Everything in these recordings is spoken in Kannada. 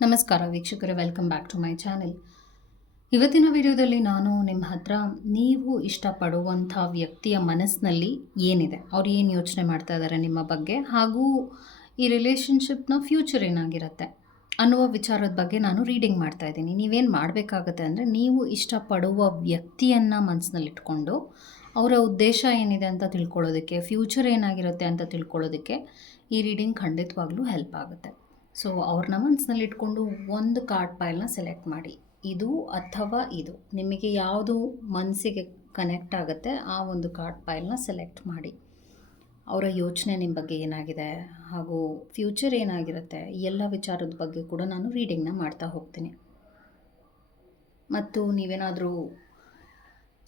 ನಮಸ್ಕಾರ ವೀಕ್ಷಕರೇ welcome back to my channel ಇವತ್ತಿನ ವಿಡಿಯೋದಲ್ಲಿ ನಾನು ನಿಮ್ಮ ಹತ್ರ ನೀವು ಇಷ್ಟಪಡುವಂಥ ವ್ಯಕ್ತಿಯ ಮನಸ್ಸಿನಲ್ಲಿ ಏನಿದೆ? ಅವ್ರು ಏನು ಯೋಚನೆ ಮಾಡ್ತಾ ಇದ್ದಾರೆ ನಿಮ್ಮ ಬಗ್ಗೆ? ಹಾಗೂ ಈ ರಿಲೇಷನ್ಶಿಪ್ನ ಫ್ಯೂಚರ್ ಏನಾಗಿರುತ್ತೆ ಅನ್ನುವ ವಿಚಾರದ ಬಗ್ಗೆ ನಾನು ರೀಡಿಂಗ್ ಮಾಡ್ತಾ ಇದ್ದೀನಿ. ನೀವೇನು ಮಾಡಬೇಕಾಗತ್ತೆ ಅಂದರೆ ನೀವು ಇಷ್ಟಪಡುವ ವ್ಯಕ್ತಿಯನ್ನು ಮನಸ್ಸಿನಲ್ಲಿಟ್ಕೊಂಡು ಅವರ ಉದ್ದೇಶ ಏನಿದೆ ಅಂತ ತಿಳ್ಕೊಳ್ಳೋದಕ್ಕೆ ಫ್ಯೂಚರ್ ಏನಾಗಿರುತ್ತೆ ಅಂತ ತಿಳ್ಕೊಳ್ಳೋದಕ್ಕೆ ಈ ರೀಡಿಂಗ್ ಖಂಡಿತವಾಗ್ಲೂ ಹೆಲ್ಪ್ ಆಗುತ್ತೆ. ಸೊ ಅವ್ರನ್ನ ಮನಸ್ಸಿನಲ್ಲಿ ಇಟ್ಕೊಂಡು ಒಂದು ಕಾರ್ಡ್ ಪೈಲ್ನ ಸೆಲೆಕ್ಟ್ ಮಾಡಿ. ಇದು ಅಥವಾ ಇದು. ನಿಮಗೆ ಯಾವುದು ಮನಸ್ಸಿಗೆ ಕನೆಕ್ಟ್ ಆಗುತ್ತೆ, ಆ ಒಂದು ಕಾರ್ಡ್ ಪೈಲ್ನ ಸೆಲೆಕ್ಟ್ ಮಾಡಿ. ಅವರ ಯೋಚನೆ ನಿಮ್ಮ ಬಗ್ಗೆ ಏನಾಗಿದೆ, ಹಾಗೂ ಫ್ಯೂಚರ್ ಏನಾಗಿರುತ್ತೆ, ಎಲ್ಲ ವಿಚಾರದ ಬಗ್ಗೆ ಕೂಡ ನಾನು ರೀಡಿಂಗ್ನ ಮಾಡ್ತಾ ಹೋಗ್ತೀನಿ. ಮತ್ತು ನೀವೇನಾದರೂ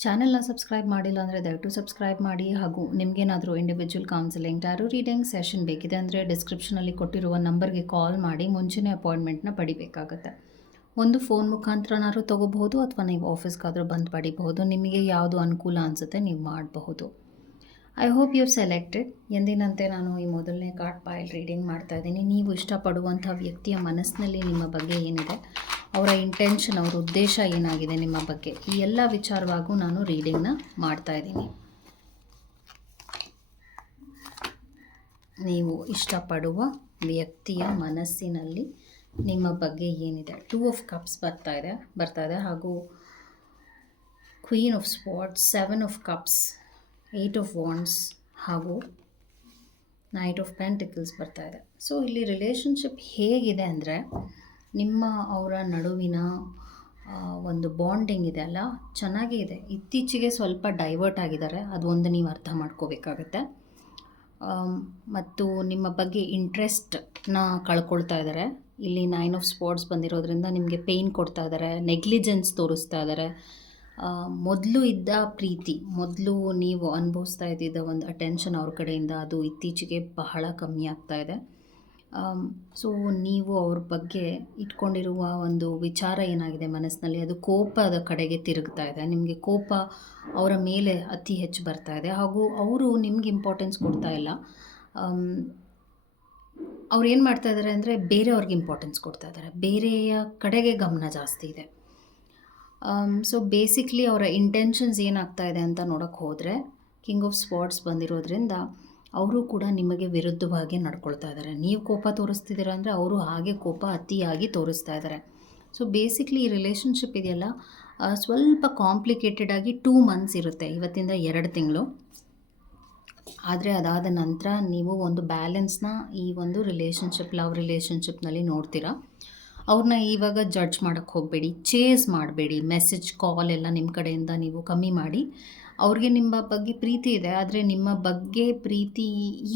ಚಾನೆಲ್ನ ಸಬ್ಸ್ಕ್ರೈಬ್ ಮಾಡಿಲ್ಲ ಅಂದರೆ ದಯವಿಟ್ಟು ಸಬ್ಸ್ಕ್ರೈಬ್ ಮಾಡಿ ಹಾಗೂ ನಿಮಗೇನಾದರೂ individual counselling tarot reading session ಬೇಕಿದೆ ಅಂದರೆ ಡಿಸ್ಕ್ರಿಪ್ಷನಲ್ಲಿ ಕೊಟ್ಟಿರುವ ನಂಬರ್ಗೆ ಕಾಲ್ ಮಾಡಿ, ಮುಂಚೆನೇ ಅಪಾಯಿಂಟ್ಮೆಂಟ್ನ ಪಡಿಬೇಕಾಗುತ್ತೆ. ಒಂದು ಫೋನ್ ಮುಖಾಂತರನಾದ್ರೂ ತೊಗೋಬಹುದು ಅಥವಾ ನೀವು ಆಫೀಸ್ಗಾದರೂ ಬಂದು ಪಡಿಬಹುದು. ನಿಮಗೆ ಯಾವುದು ಅನುಕೂಲ ಅನಿಸುತ್ತೆ ನೀವು ಮಾಡಬಹುದು. ಐ ಹೋಪ್ ಯು ಸೆಲೆಕ್ಟೆಡ್ ಎಂದಿನಂತೆ ನಾನು ಈ ಮೊದಲನೇ ಕಾರ್ಡ್ ಪಾಯಲ್ ರೀಡಿಂಗ್ ಮಾಡ್ತಾ ಇದ್ದೀನಿ. ನೀವು ಇಷ್ಟಪಡುವಂಥ ವ್ಯಕ್ತಿಯ ಮನಸ್ಸಿನಲ್ಲಿ ನಿಮ್ಮ ಬಗ್ಗೆ ಏನಿದೆ? ಅವರ ಇಂಟೆನ್ಷನ್ ಅವರ ಉದ್ದೇಶ ಏನಾಗಿದೆ ನಿಮ್ಮ ಬಗ್ಗೆ? ಈ ಎಲ್ಲ ವಿಚಾರವಾಗೂ ನಾನು ರೀಡಿಂಗ್ನ ಮಾಡ್ತಾ ಇದ್ದೀನಿ. ನೀವು ಇಷ್ಟಪಡುವ ವ್ಯಕ್ತಿಯ ಮನಸ್ಸಿನಲ್ಲಿ ನಿಮ್ಮ ಬಗ್ಗೆ ಏನಿದೆ? ಟೂ ಆಫ್ ಕಪ್ಸ್ ಬರ್ತಾ ಇದೆ ಬರ್ತಾ ಇದೆ. ಹಾಗೂ queen of spots seven of cups eight of wands ಹಾಗೂ ನೈಟ್ ಆಫ್ ಪ್ಯಾಂಟಿಕಲ್ಸ್ ಬರ್ತಾ ಇದೆ. ಸೊ ಇಲ್ಲಿ ರಿಲೇಷನ್ಶಿಪ್ ಹೇಗಿದೆ ಅಂದರೆ ನಿಮ್ಮ ಅವರ ನಡುವಿನ ಒಂದು ಬಾಂಡಿಂಗ್ ಇದೆ ಅಲ್ಲ? ಚೆನ್ನಾಗೇ ಇದೆ. ಇತ್ತೀಚೆಗೆ ಸ್ವಲ್ಪ ಡೈವರ್ಟ್ ಆಗಿದ್ದಾರೆ. ಅದು ಒಂದು ನೀವು ಅರ್ಥ ಮಾಡ್ಕೋಬೇಕಾಗತ್ತೆ. ಮತ್ತು ನಿಮ್ಮ ಬಗ್ಗೆ ಇಂಟ್ರೆಸ್ಟ್ನ ಕಳ್ಕೊಳ್ತಾ ಇದ್ದಾರೆ. ಇಲ್ಲಿ ನೈನ್ ಆಫ್ ಸ್ಪೋರ್ಟ್ಸ್ ಬಂದಿರೋದ್ರಿಂದ ನಿಮಗೆ ಪೇಯ್ನ್ ಕೊಡ್ತಾ ಇದ್ದಾರೆ ನೆಗ್ಲಿಜೆನ್ಸ್ ತೋರಿಸ್ತಾ ಇದ್ದಾರೆ. ಮೊದಲು ಇದ್ದ ಪ್ರೀತಿ, ಮೊದಲು ನೀವು ಅನುಭವಿಸ್ತಾ ಇದ್ದಿದ್ದ ಒಂದು ಅಟೆನ್ಷನ್ ಅವ್ರ ಕಡೆಯಿಂದ ಅದು ಇತ್ತೀಚೆಗೆ ಬಹಳ ಕಮ್ಮಿ ಆಗ್ತಾ ಇದೆ. ಸೊ ನೀವು ಅವ್ರ ಬಗ್ಗೆ ಇಟ್ಕೊಂಡಿರುವ ಒಂದು ವಿಚಾರ ಏನಾಗಿದೆ ಮನಸ್ಸಿನಲ್ಲಿ? ಅದು ಕೋಪದ ಕಡೆಗೆ ತಿರುಗ್ತಾ ಇದೆ. ನಿಮಗೆ ಕೋಪ ಅವರ ಮೇಲೆ ಅತಿ ಹೆಚ್ಚು ಬರ್ತಾ ಇದೆ. ಹಾಗೂ ಅವರು ನಿಮ್ಗೆ ಇಂಪಾರ್ಟೆನ್ಸ್ ಕೊಡ್ತಾ ಇಲ್ಲ. ಅವ್ರು ಏನು ಮಾಡ್ತಾ ಇದ್ದಾರೆ ಅಂದರೆ ಬೇರೆಯವ್ರಿಗೆ ಇಂಪಾರ್ಟೆನ್ಸ್ ಕೊಡ್ತಾ ಇದ್ದಾರೆ ಬೇರೆಯ ಕಡೆಗೆ ಗಮನ ಜಾಸ್ತಿ ಇದೆ. ಸೊ ಬೇಸಿಕ್ಲಿ ಅವರ ಇಂಟೆನ್ಷನ್ಸ್ ಏನಾಗ್ತಾ ಇದೆ ಅಂತ ನೋಡೋಕ್ಕೆ ಹೋದರೆ ಕಿಂಗ್ ಆಫ್ ಸ್ಪಾಟ್ಸ್ ಬಂದಿರೋದ್ರಿಂದ ಅವರು ಕೂಡ ನಿಮಗೆ ವಿರುದ್ಧವಾಗಿ ನಡ್ಕೊಳ್ತಾ ಇದ್ದಾರೆ. ನೀವು ಕೋಪ ತೋರಿಸ್ತಿದ್ದೀರಾ ಅಂದರೆ ಅವರು ಹಾಗೆ ಕೋಪ ಅತಿಯಾಗಿ ತೋರಿಸ್ತಾ ಇದ್ದಾರೆ. ಸೊ ಬೇಸಿಕ್ಲಿ ಈ ರಿಲೇಷನ್ಶಿಪ್ ಇದೆಯಲ್ಲ ಸ್ವಲ್ಪ ಕಾಂಪ್ಲಿಕೇಟೆಡ್ ಆಗಿ ಟೂ ಮಂತ್ಸ್ ಇರುತ್ತೆ, ಇವತ್ತಿಂದ ಎರಡು ತಿಂಗಳು. ಆದರೆ ಅದಾದ ನಂತರ ನೀವು ಒಂದು ಬ್ಯಾಲೆನ್ಸ್ನ ಈ ಒಂದು ರಿಲೇಷನ್ಶಿಪ್ ಲವ್ ರಿಲೇಷನ್ಶಿಪ್ನಲ್ಲಿ ನೋಡ್ತೀರಾ. ಅವ್ರನ್ನ ಇವಾಗ ಜಡ್ಜ್ ಮಾಡೋಕ್ಕೆ ಹೋಗಬೇಡಿ ಚೇಸ್ ಮಾಡಬೇಡಿ ಮೆಸೇಜ್ ಕಾಲ್ ಎಲ್ಲ ನಿಮ್ಮ ಕಡೆಯಿಂದ ನೀವು ಕಮ್ಮಿ ಮಾಡಿ. ಅವ್ರಿಗೆ ನಿಮ್ಮ ಬಗ್ಗೆ ಪ್ರೀತಿ ಇದೆ, ಆದರೆ ನಿಮ್ಮ ಬಗ್ಗೆ ಪ್ರೀತಿ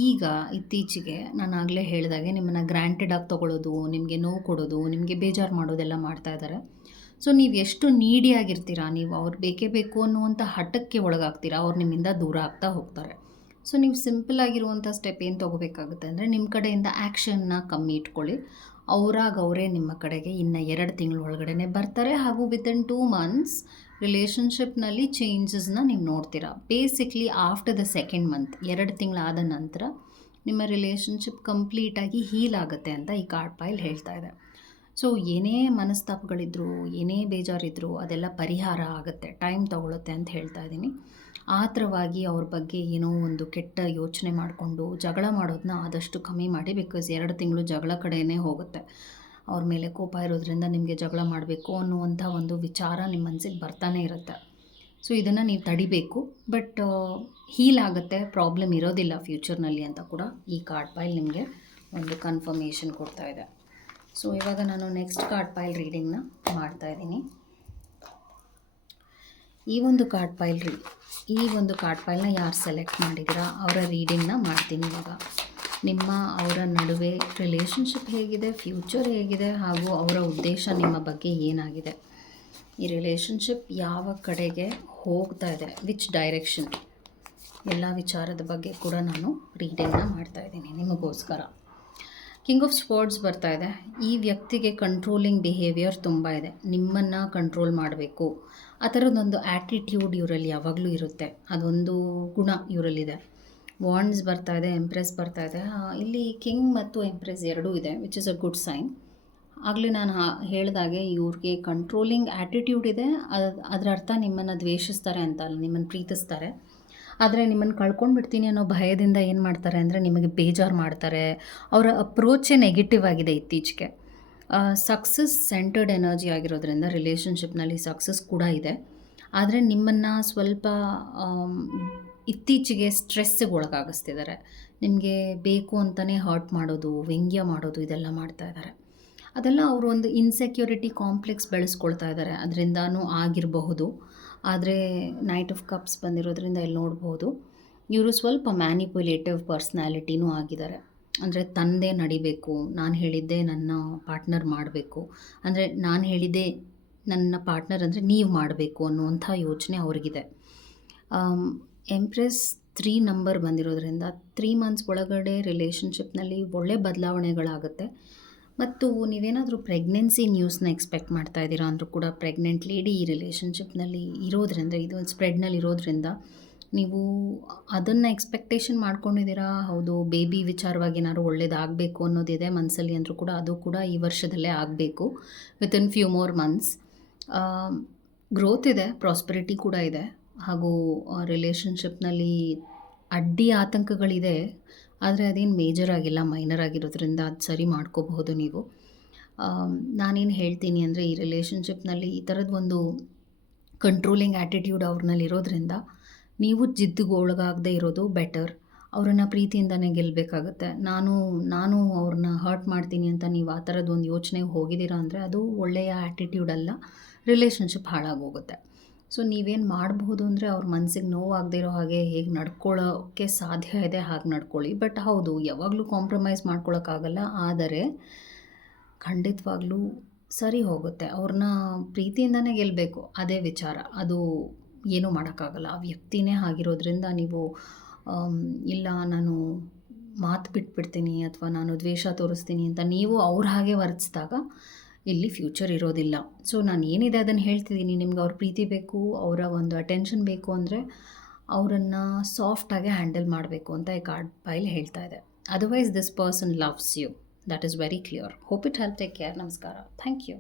ಈಗ ಇತ್ತೀಚೆಗೆ ನಾನು ಆಗಲೇ ಹೇಳಿದಾಗೆ ನಿಮ್ಮನ್ನು ಗ್ರ್ಯಾಂಟೆಡ್ ಆಗಿ ತೊಗೊಳ್ಳೋದು ನಿಮಗೆ ನೋವು ಕೊಡೋದು, ನಿಮಗೆ ಬೇಜಾರು ಮಾಡೋದೆಲ್ಲ ಮಾಡ್ತಾ ಇದ್ದಾರೆ ಸೊ ನೀವು ಎಷ್ಟು ನೀಡಿಯಾಗಿರ್ತೀರಾ ನೀವು ಅವ್ರು ಬೇಕೇ ಬೇಕು ಅನ್ನುವಂಥ ಹಠಕ್ಕೆ ಒಳಗಾಗ್ತೀರಾ, ಅವ್ರು ನಿಮ್ಮಿಂದ ದೂರ ಆಗ್ತಾ ಹೋಗ್ತಾರೆ. ಸೊ ನೀವು ಸಿಂಪಲ್ ಆಗಿರುವಂಥ ಸ್ಟೆಪ್ ಏನು ತೊಗೋಬೇಕಾಗುತ್ತೆ ಅಂದರೆ ನಿಮ್ಮ ಕಡೆಯಿಂದ ಆ್ಯಕ್ಷನ್ನ ಕಮ್ಮಿ ಇಟ್ಕೊಳ್ಳಿ. ಅವರಾಗ ಅವರೇ ನಿಮ್ಮ ಕಡೆಗೆ ಇನ್ನು ಎರಡು ತಿಂಗಳ ಒಳಗಡೆ ಬರ್ತಾರೆ. ಹಾಗೂ ವಿತಿನ್ ಟೂ ಮಂತ್ಸ್ ರಿಲೇಷನ್ಶಿಪ್ನಲ್ಲಿ ಚೇಂಜಸ್ನ ನೀವು ನೋಡ್ತೀರಾ. Basically after the second month ಎರಡು ತಿಂಗಳಾದ ನಂತರ ನಿಮ್ಮ ರಿಲೇಷನ್ಶಿಪ್ ಕಂಪ್ಲೀಟಾಗಿ ಹೀಲ್ ಆಗುತ್ತೆ ಅಂತ ಈ ಕಾರ್ಡ್ ಪೈಲ್ ಹೇಳ್ತಾ ಇದೆ. ಸೊ ಏನೇ ಮನಸ್ತಾಪಗಳಿದ್ರು, ಏನೇ ಬೇಜಾರಿದ್ರು ಅದೆಲ್ಲ ಪರಿಹಾರ ಆಗುತ್ತೆ, ಟೈಮ್ ತಗೊಳುತ್ತೆ ಅಂತ ಹೇಳ್ತಾ ಇದ್ದೀನಿ. ಆತರವಾಗಿ ಅವ್ರ ಬಗ್ಗೆ ಏನೋ ಒಂದು ಕೆಟ್ಟ ಯೋಚನೆ ಮಾಡಿಕೊಂಡು ಜಗಳ ಮಾಡೋದನ್ನ ಆದಷ್ಟು ಕಮ್ಮಿ ಮಾಡಿ ಬಿಕಾಸ್ ಎರಡು ತಿಂಗಳು ಜಗಳ ಕಡೆಯೇ ಹೋಗುತ್ತೆ. ಅವ್ರ ಮೇಲೆ ಕೋಪ ಇರೋದ್ರಿಂದ ನಿಮಗೆ ಜಗಳ ಮಾಡಬೇಕು ಅನ್ನುವಂಥ ಒಂದು ವಿಚಾರ ನಿಮ್ಮ ಮನಸ್ಸಿಗೆ ಬರ್ತಾನೆ ಇರುತ್ತೆ. ಸೊ ಇದನ್ನು ನೀವು ತಡಿಬೇಕು, ಬಟ್ ಹೀಲ್ ಆಗುತ್ತೆ, ಪ್ರಾಬ್ಲಮ್ ಇರೋದಿಲ್ಲ ಫ್ಯೂಚರ್ನಲ್ಲಿ ಅಂತ ಕೂಡ ಈ ಕಾರ್ಡ್ ಬೈಲ್ ನಿಮಗೆ ಒಂದು ಕನ್ಫರ್ಮೇಷನ್ ಕೊಡ್ತಾ ಇದೆ. ಸೊ ಇವಾಗ ನಾನು ನೆಕ್ಸ್ಟ್ ಕಾರ್ಡ್ ಪೈಲ್ ರೀಡಿಂಗ್ನ ಮಾಡ್ತಾ ಇದ್ದೀನಿ. ಈ ಒಂದು ಕಾರ್ಡ್ ಪೈಲ್ ರೀ ಈ ಒಂದು ಕಾರ್ಡ್ ಪೈಲ್ನ ಯಾರು ಸೆಲೆಕ್ಟ್ ಮಾಡಿದ್ದೀರಾ ಅವರ ರೀಡಿಂಗ್ನ ಮಾಡ್ತೀನಿ ಇವಾಗ. ನಿಮ್ಮ, ಅವರ ನಡುವೆ ರಿಲೇಷನ್ಶಿಪ್ ಹೇಗಿದೆ ಫ್ಯೂಚರ್ ಹೇಗಿದೆ, ಹಾಗೂ ಅವರ ಉದ್ದೇಶ ನಿಮ್ಮ ಬಗ್ಗೆ ಏನಾಗಿದೆ? ಈ ರಿಲೇಷನ್ಶಿಪ್ ಯಾವ ಕಡೆಗೆ ಹೋಗ್ತಾ ಇದೆ? ವಿಚ್ ಡೈರೆಕ್ಷನ್ ಎಲ್ಲ ವಿಚಾರದ ಬಗ್ಗೆ ಕೂಡ ನಾನು ರೀಡಿಂಗ್ನ ಮಾಡ್ತಾ ಇದ್ದೀನಿ ನಿಮಗೋಸ್ಕರ. ಕಿಂಗ್ ಆಫ್ ಸ್ಪೋರ್ಟ್ಸ್ ಬರ್ತಾ ಇದೆ. ಈ ವ್ಯಕ್ತಿಗೆ ಕಂಟ್ರೋಲಿಂಗ್ ಬಿಹೇವಿಯರ್ ತುಂಬ ಇದೆ. ನಿಮ್ಮನ್ನು ಕಂಟ್ರೋಲ್ ಮಾಡಬೇಕು. ಆ ಥರದ್ದೊಂದು ಆ್ಯಟಿಟ್ಯೂಡ್ ಇವರಲ್ಲಿ ಯಾವಾಗಲೂ ಇರುತ್ತೆ. ಅದೊಂದು ಗುಣ ಇವರಲ್ಲಿದೆ. ವಾಂಡ್ಸ್ ಬರ್ತಾ ಇದೆ ಎಂಪ್ರೆಸ್ ಬರ್ತಾ ಇದೆ. ಇಲ್ಲಿ ಕಿಂಗ್ ಮತ್ತು ಎಂಪ್ರೆಸ್ ಎರಡೂ ಇದೆ which is a good sign ಆಗಲೇ ನಾನು ಹೇಳ್ದಾಗೆ ಇವ್ರಿಗೆ ಕಂಟ್ರೋಲಿಂಗ್ ಆ್ಯಟಿಟ್ಯೂಡ್ ಇದೆ. ಅದು, ಅದರ ಅರ್ಥ ನಿಮ್ಮನ್ನು ದ್ವೇಷಿಸ್ತಾರೆ ಅಂತ ಅಲ್ಲ, ನಿಮ್ಮನ್ನು ಪ್ರೀತಿಸ್ತಾರೆ. ಆದರೆ ನಿಮ್ಮನ್ನು ಕಳ್ಕೊಂಡ್ಬಿಡ್ತೀನಿ ಅನ್ನೋ ಭಯದಿಂದ ಏನು ಮಾಡ್ತಾರೆ ಅಂದರೆ ನಿಮಗೆ ಬೇಜಾರು ಮಾಡ್ತಾರೆ. ಅವರ ಅಪ್ರೋಚೇ ನೆಗೆಟಿವ್ ಆಗಿದೆ ಇತ್ತೀಚೆಗೆ. ಸಕ್ಸಸ್ ಸೆಂಟರ್ಡ್ ಎನರ್ಜಿ ಆಗಿರೋದ್ರಿಂದ ರಿಲೇಷನ್ಶಿಪ್ನಲ್ಲಿ ಸಕ್ಸಸ್ ಕೂಡ ಇದೆ. ಆದರೆ ನಿಮ್ಮನ್ನು ಸ್ವಲ್ಪ ಇತ್ತೀಚೆಗೆ ಸ್ಟ್ರೆಸ್ಸಿಗೆ ಒಳಗಾಗಿಸ್ತಿದ್ದಾರೆ. ನಿಮಗೆ ಬೇಕು ಅಂತಲೇ ಹರ್ಟ್ ಮಾಡೋದು, ವ್ಯಂಗ್ಯ ಮಾಡೋದು ಇದೆಲ್ಲ ಮಾಡ್ತಾ ಇದ್ದಾರೆ. ಅದೆಲ್ಲ ಅವರು ಒಂದು ಇನ್ಸೆಕ್ಯೂರಿಟಿ ಕಾಂಪ್ಲೆಕ್ಸ್ ಬೆಳೆಸ್ಕೊಳ್ತಾ ಇದ್ದಾರೆ. ಅದರಿಂದನೂ ಆಗಿರಬಹುದು. ಆದರೆ ನೈಟ್ ಆಫ್ ಕಪ್ಸ್ ಬಂದಿರೋದ್ರಿಂದ ಇಲ್ಲಿ ನೋಡ್ಬೋದು. ಇವರು ಸ್ವಲ್ಪ ಮ್ಯಾನಿಪುಲೇಟಿವ್ ಪರ್ಸ್ನಾಲಿಟಿನೂ ಆಗಿದ್ದಾರೆ. ಅಂದರೆ ತಂದೆ ನಡಿಬೇಕು, ನಾನು ಹೇಳಿದ್ದೆ ನನ್ನ ಪಾರ್ಟ್ನರ್ ಮಾಡಬೇಕು. ಅಂದರೆ ನಾನು ಹೇಳಿದ್ದೆ ನನ್ನ ಪಾರ್ಟ್ನರ್ ಅಂದರೆ ನೀವು ಮಾಡಬೇಕು ಅನ್ನುವಂಥ ಯೋಚನೆ ಅವ್ರಿಗಿದೆ. ಎಂಪ್ರೆಸ್ ತ್ರೀ ನಂಬರ್ ಬಂದಿರೋದ್ರಿಂದ ತ್ರೀ ಮಂತ್ಸ್ ಒಳಗಡೆ ರಿಲೇಷನ್ಶಿಪ್ನಲ್ಲಿ ಒಳ್ಳೆ ಬದಲಾವಣೆಗಳಾಗುತ್ತೆ. ಮತ್ತು ನೀವೇನಾದರೂ ಪ್ರೆಗ್ನೆನ್ಸಿ ನ್ಯೂಸ್ನ ಎಕ್ಸ್ಪೆಕ್ಟ್ ಮಾಡ್ತಾ ಇದ್ದೀರಾ ಅಂದರೂ ಕೂಡ ಪ್ರೆಗ್ನೆಂಟ್ ಲೇಡಿ ಈ ರಿಲೇಷನ್ಶಿಪ್ನಲ್ಲಿ ಇರೋದ್ರಿಂದ, ಇದು ಒಂದು ಸ್ಪ್ರೆಡ್ನಲ್ಲಿ ಇರೋದ್ರಿಂದ ನೀವು ಅದನ್ನು ಎಕ್ಸ್ಪೆಕ್ಟೇಷನ್ ಮಾಡ್ಕೊಂಡಿದ್ದೀರಾ? ಹೌದು ಬೇಬಿ ವಿಚಾರವಾಗಿ ಏನಾದ್ರು ಒಳ್ಳೇದಾಗಬೇಕು ಅನ್ನೋದಿದೆ ಮನಸ್ಸಲ್ಲಿ ಅಂದರೂ ಕೂಡ ಅದು ಕೂಡ ಈ ವರ್ಷದಲ್ಲೇ ಆಗಬೇಕು within few more months growth ಇದೆ ಪ್ರಾಸ್ಪರಿಟಿ ಕೂಡ ಇದೆ, ಹಾಗೂ ರಿಲೇಷನ್ಶಿಪ್ನಲ್ಲಿ ಅಡ್ಡಿ ಆತಂಕಗಳಿದೆ. ಆದರೆ ಅದೇನು ಮೇಜರ್ ಆಗಿಲ್ಲ ಮೈನರ್ ಆಗಿರೋದ್ರಿಂದ ಅದು ಸರಿ ಮಾಡ್ಕೋಬಹುದು ನೀವು. ನಾನೇನು ಹೇಳ್ತೀನಿ ಅಂದರೆ ಈ ರಿಲೇಷನ್ಶಿಪ್ನಲ್ಲಿ ಈ ಥರದ ಒಂದು ಕಂಟ್ರೋಲಿಂಗ್ ಆ್ಯಟಿಟ್ಯೂಡ್ ಅವ್ರನ್ನಲ್ಲಿ ಇರೋದ್ರಿಂದ ನೀವು ಜಿದ್ದಿಗೆ ಒಳಗಾಗದೇ ಇರೋದು ಬೆಟರ್ ಅವರನ್ನು ಪ್ರೀತಿಯಿಂದನೇ ಗೆಲ್ಲಬೇಕಾಗುತ್ತೆ ನಾನು ನಾನು ಅವ್ರನ್ನ ಹರ್ಟ್ ಮಾಡ್ತೀನಿ ಅಂತ ನೀವು ಆ ಥರದ್ದು ಒಂದು ಯೋಚನೆಗೆ ಹೋಗಿದ್ದೀರಾ ಅಂದರೆ ಅದು ಒಳ್ಳೆಯ ಆ್ಯಟಿಟ್ಯೂಡ್ ಅಲ್ಲ ರಿಲೇಷನ್ಶಿಪ್ ಹಾಳಾಗೋಗುತ್ತೆ ಸೊ ನೀವೇನು ಮಾಡಬಹುದು ಅಂದರೆ ಅವ್ರ ಮನಸ್ಸಿಗೆ ನೋವಾಗದೇ ಇರೋ ಹಾಗೆ ಹೇಗೆ ನಡ್ಕೊಳ್ಳೋಕ್ಕೆ ಸಾಧ್ಯ ಇದೆ ಹಾಗೆ ನಡ್ಕೊಳ್ಳಿ. ಬಟ್ ಹೌದು, ಯಾವಾಗಲೂ ಕಾಂಪ್ರಮೈಸ್ ಮಾಡ್ಕೊಳಕ್ಕಾಗಲ್ಲ. ಆದರೆ ಖಂಡಿತವಾಗ್ಲೂ ಸರಿ ಹೋಗುತ್ತೆ. ಅವ್ರನ್ನ ಪ್ರೀತಿಯಿಂದನೇ ಗೆಲ್ಲಬೇಕು ಅದೇ ವಿಚಾರ. ಅದು ಏನೂ ಮಾಡೋಕ್ಕಾಗಲ್ಲ. ಆ ವ್ಯಕ್ತಿನೇ ಆಗಿರೋದ್ರಿಂದ ನೀವು ಇಲ್ಲ, ನಾನು ಮಾತು ಬಿಟ್ಬಿಡ್ತೀನಿ ಅಥವಾ ನಾನು ದ್ವೇಷ ತೋರಿಸ್ತೀನಿ ಅಂತ ನೀವು ಅವ್ರ ಹಾಗೆ ವರ್ತಿಸಿದಾಗ ಇಲ್ಲಿ ಫ್ಯೂಚರ್ ಇರೋದಿಲ್ಲ. ಸೊ ನಾನು ಏನಿದೆ ಅದನ್ನು ಹೇಳ್ತಿದ್ದೀನಿ. ನಿಮ್ಗೆ ಅವ್ರ ಪ್ರೀತಿ ಬೇಕು, ಅವರ ಒಂದು ಅಟೆನ್ಷನ್ ಬೇಕು ಅಂದರೆ ಅವರನ್ನು ಸಾಫ್ಟಾಗಿ ಹ್ಯಾಂಡಲ್ ಮಾಡಬೇಕು ಅಂತ ಈ ಕಾರ್ಡ್ ಪೈಲ್ ಹೇಳ್ತಾ ಇದೆ. Otherwise this person loves you that is very clear hope it help take care ನಮಸ್ಕಾರ. Thank you